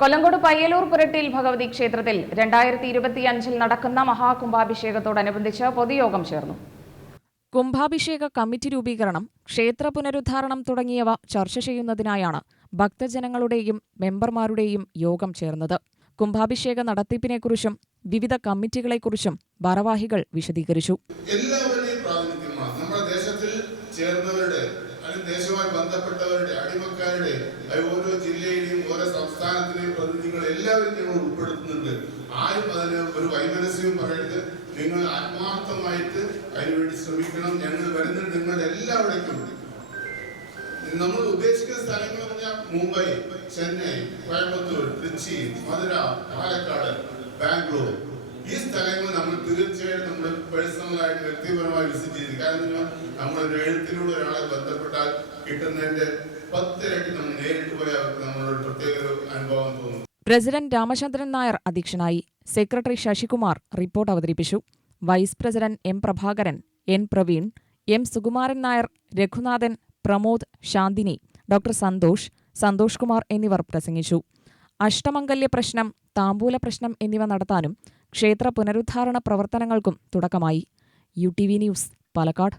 കൊല്ലങ്കോട് പയ്യലൂർ പുരട്ടിൽ ഭഗവതി ക്ഷേത്രത്തിൽ രണ്ടായിരത്തി ഇരുപത്തിയഞ്ചിൽ നടക്കുന്ന മഹാകുംഭാഭിഷേകത്തോടനുബന്ധിച്ച് പൊതുയോഗം ചേർന്നു. കുംഭാഭിഷേക കമ്മിറ്റി രൂപീകരണം ക്ഷേത്ര പുനരുദ്ധാരണം തുടങ്ങിയവ ചർച്ച ചെയ്യുന്നതിനായാണ് ഭക്തജനങ്ങളുടെയും മെമ്പർമാരുടെയും യോഗം ചേർന്നത്. കുംഭാഭിഷേക നടത്തിപ്പിനെക്കുറിച്ചും വിവിധ കമ്മിറ്റികളെക്കുറിച്ചും ഭാരവാഹികൾ വിശദീകരിച്ചു. എല്ലാവരുടെയും പ്രാതിനിധ്യമാണ്. നമ്മുടെ ദേശത്തിൽ ചേർന്നവരുടെ അല്ലെങ്കിൽ ദേശവുമായി ബന്ധപ്പെട്ടവരുടെ അടിമക്കാരുടെ ഓരോ ജില്ലയിലെയും ഞങ്ങൾ ഉൾപ്പെടുത്തുന്നുണ്ട്. ആരും അതിന് ഒരു വൈമനസ്യവും പറയരുത്. നിങ്ങൾ ആത്മാർത്ഥമായിട്ട് അതിനുവേണ്ടി ശ്രമിക്കണം. ഞങ്ങൾ വരുന്നുണ്ട് നിങ്ങളുടെ എല്ലാവരുടെയും ഉണ്ട്. നമ്മൾ ഉദ്ദേശിക്കുന്ന സ്ഥലങ്ങൾ പറഞ്ഞാൽ മുംബൈ ചെന്നൈ കോയമ്പത്തൂർ ട്രിച്ചി മധുര പാലക്കാട് ബാംഗ്ലൂർ. ഈ സ്ഥലങ്ങൾ നമ്മൾ തീർച്ചയായും നമ്മൾ പേഴ്സണലായിട്ട് വ്യക്തിപരമായി വിസിറ്റ് ചെയ്തു കാരണം നമ്മൾ ഒരു എഴുത്തിലൂടെ ഒരാളെ ബന്ധപ്പെട്ടാൽ കിട്ടുന്നതിന്റെ പത്തിരട്ടി നമ്മൾ നേരിട്ട് പോയി അവർക്ക് പ്രസിഡന്റ് രാമചന്ദ്രൻ നായർ അധ്യക്ഷനായി സെക്രട്ടറി ശശികുമാർ റിപ്പോർട്ട് അവതരിപ്പിച്ചു. Vice president M Prabhakaran N Praveen M Sukumaran Nair Raghunathan Pramod Shanthini doctor Santhosh Santhosh Kumar എന്നിവർ പ്രസംഗിച്ചു. അഷ്ടമംഗല്യ പ്രശ്നം താമ്പൂല പ്രശ്നം എന്നിവ നടത്താനും ക്ഷേത്ര പുനരുദ്ധാരണ പ്രവർത്തനങ്ങൾക്കും തുടക്കമായി. U T V news Palakkad.